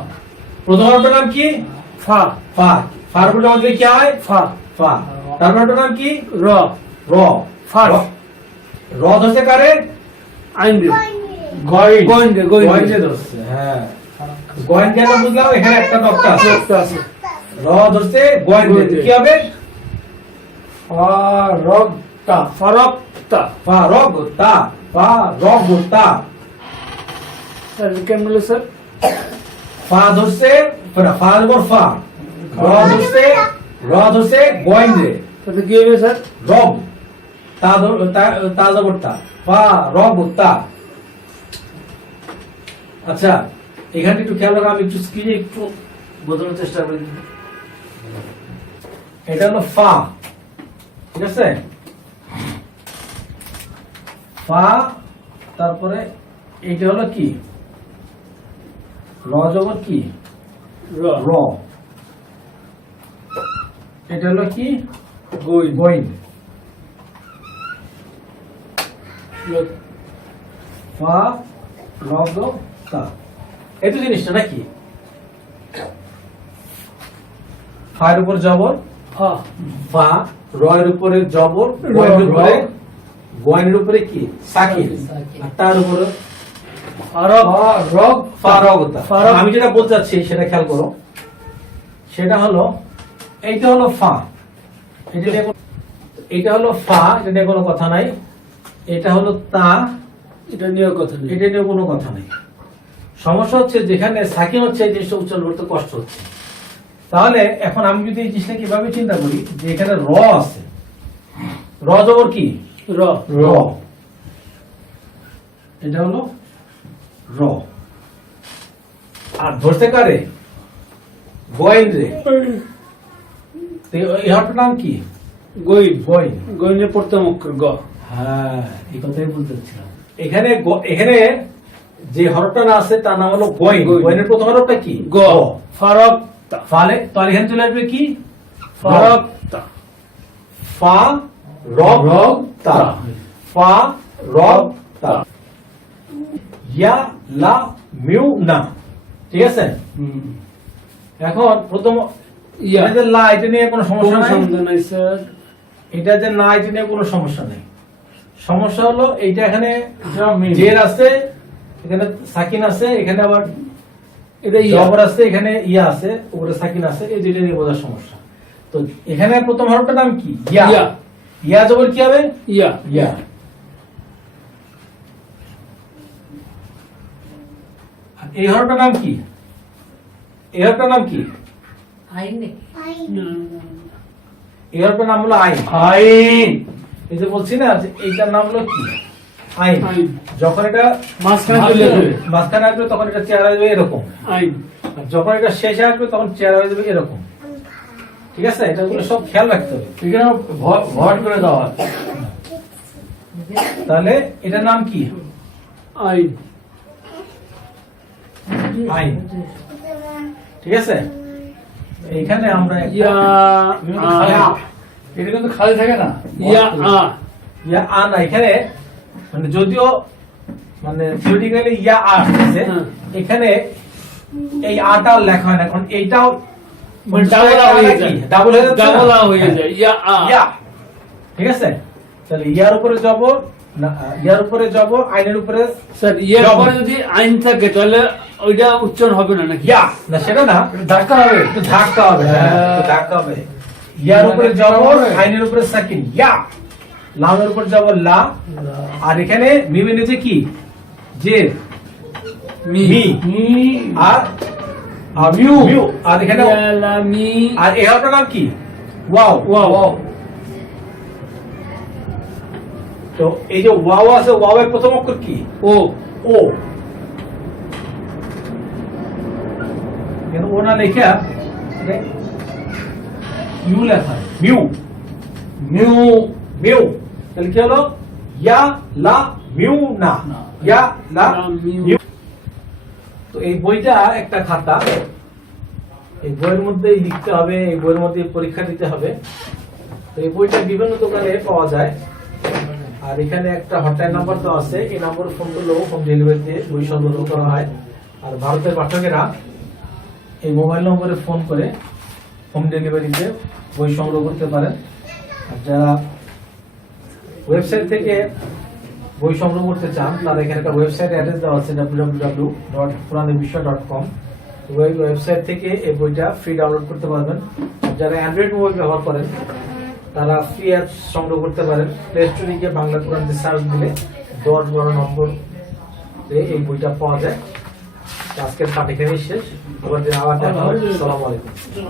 প্রথম অর্থের নাম কি? ফা ফা। ফার উপর জবর দিলে কি হয়? ফা ফা। তারপর অর্থের নাম কি? র র। ফার র ধরছে কারে? আইন দে গয়েন। গোয়েন্দে গয়েন গোয়েন্দে ধরছে। হ্যাঁ গয়েন কেন বুঝলাম, এখানে একটা নকটা আছে। আছে র ধরছে গয়েন দিতে কি হবে? ফারকতা ফারকতা ফা রগ তা। ফা রগ তা। স্যার কেমন হলো স্যার ফা ধরছে ফা ধরবো ফা। র ধরছে গয়েন রে। তাতে কি হবে স্যার রব। তা জবর তা। ফা রগ তা। আচ্ছা এখানে একটু খেয়াল রাখো, আমি একটু স্ক্রিনে একটু বোঝানোর চেষ্টা করি। এটা হলো ফা, ঠিক আছে? ফা। তারপরে এটা হলো কি? র জবর কি? র র। এটা হলো কি? গই গইন। ফা রগ তা। এই তো জিনিসটা নাকি? ফার উপর জবর ফা ফা, রয়ের উপরে জবর, গয়ের উপরে গয়ের উপরে কি? সাকিন। আর তার উপরে ফারক রক ফারগতা। ফারগ। আমি যেটা বলতে চাচ্ছি সেটা খেয়াল করো। সেটা হলো এইটা হলো ফা। এটা হলো ফা, এটা নিয়ে কোনো কথা নাই। এটা হলো তা, এটা নিয়ে কথা নেই এটা নিয়ে কোনো কথা নেই। সমস্যা হচ্ছে যেখানে সাকিন হচ্ছে এই জিনিসটা উচ্চারণ করতে কষ্ট হচ্ছে। তাহলে এখন আমি যদি এই জিনিসটা কিভাবে চিন্তা করি যে এখানে র আছে, র জবর কি? র র। এটা হলো র। আর ধরতে কারে? গয়েন রে। তো এই হরফটার নাম কি? গই গয়েন। গইনে প্রথম অক্ষর গ হ্যাঁ, এই কথাই বলতে চাচ্ছিলাম। এখানে এখানে যে হরফটা না আছে তার নাম হলো গইন। গইন। গইনের প্রথম হরফটা কি? গ ফারাক্তা ফালে তাহলে এখানে চলে আসবে কি? ফারাক্তা ফা রব রব তা, তা। ফা রব তা, ইয়া লা মিউ না। ঠিক আছে? এখন প্রথম ইয়া এটা যে লা, এটা নিয়ে কোনো সমস্যা কোন নাই। সমস্যা নাই স্যার। এটা যে না, এটা নিয়ে কোনো সমস্যা নেই। সমস্যা হলো এইটা এখানে এটা মিম। জের আছে, এখানে সাকিন আছে, এখানে আবার এটা ইয়া জবর আছে, এখানে ইয়া আছে, উপরে সাকিন আছে, এই দুইটা নিয়ে বোঝার সমস্যা। তো এখানে প্রথম হরফটার নাম কি? ইয়া। ইয়া ইয়া জবর কি হবে? ইয়া ইয়া। আর এই হরফটার নাম কি? এই হরফটার নাম কি? আইনে আইন এই হরফটার নাম হলো আইন। আইন এই যে বলছি না যে এইটার নাম হলো কি? আইন। আইন। যখন এটা মাঝখানে চলে আসবে। মাঝখানে আসবে তখন এটা চেহারা হয়ে যাবে এরকম, আইন আর যখন এটা শেষে আসবে তখন চেহারা হয়ে যাবে এরকম। ঠিক আছে? এটা গুলো সব খেয়াল রাখতে হবে। এখানে ভট করে দেওয়া তাহলে এটার নাম কি? আইন আইন। ঠিক আছে? এইখানে আমরা একটা- ইয়া ইয়া। এটা কিন্তু খালি থাকে না। ইয়া ইয়া আ না, এখানে মানে যদিও মানে থিওরিটিক্যালি ইয়া আ আছে, হ্যাঁ। এখানে এই আটাও লেখা হয় না, কারণ এইটাও মানে ডাবল আ হয়ে যায়। ডাবল হয়ে যাচ্ছে না? ডাবল আ হয়ে যায়। ইয়া ইয়া। ঠিক আছে? তাহলে ইয়ার উপরে জবর না, ইয়ার উপরে জবর, আইনের উপরে স্যার ইয়ার জবর। পরে যদি আইন থাকে তাহলে ওইটা উচ্চারণ হবে না নাকি? ইয়া না, সেটা না, ধাক্কা হবে। একটু ধাক্কা হবে। হ্যাঁ, একটু ধাক্কা হবে। ইয়ার উপরে জবর, আইনের উপরে সাকিন ইয়া, লামের উপর জবর লা, আর এখানে মিমের নিচে কি? জের মি মি। মি আর মিউ মিউ, আর এখানে ইয়ালা মি আর এই হরফটার নাম কি? ওয়াও। ওয়াও তো এই যে ওয়াও আছে, ওয়াও এর প্রথম অক্ষর কি? ও ও। এখানে ও না লেখা এটা ইউ লেখা হয়। Mu mu mu. তাহলে কি হলো? ইয়া লা মিউ না, ইয়া লা মিউ। মিউ। তো এই বইটা একটা খাতা, এই বইয়ের মধ্যে লিখতে হবে, এই বইয়ের মধ্যে পরীক্ষা দিতে হবে। তো এই বইটা বিভিন্ন দোকানে পাওয়া যায়, আর এখানে একটা হটলাইন নাম্বার তো আছে, এই নাম্বার ফোন করলেও হোম ডেলিভারিতে বই সংগ্রহ করা হয়। আর ভারতের পাঠকেরা এই মোবাইল নম্বরে ফোন করে হোম ডেলিভারিতে বই সংগ্রহ করতে পারেন। আর যারা ওয়েবসাইট থেকে বই সংগ্রহ করতে চান তারা এখানে একটা ওয়েবসাইট অ্যাড্রেস দেওয়া আছে www.quranebiswa.com। ওই ওয়েবসাইট থেকে এই বইটা ফ্রি ডাউনলোড করতে পারবেন। আর যারা অ্যান্ড্রয়েড মোবাইল ব্যবহার করেন তারা ফ্রি অ্যাপ সংগ্রহ করতে পারেন। প্লে স্টোরে গিয়ে বাংলা কোরআন দিয়ে সার্চ দিলে 10-12 নম্বর এই বইটা পাওয়া যায়। আজকের পাঠ এখানেই শেষ। আবার দেখা হবে। আসসালামু আলাইকুম।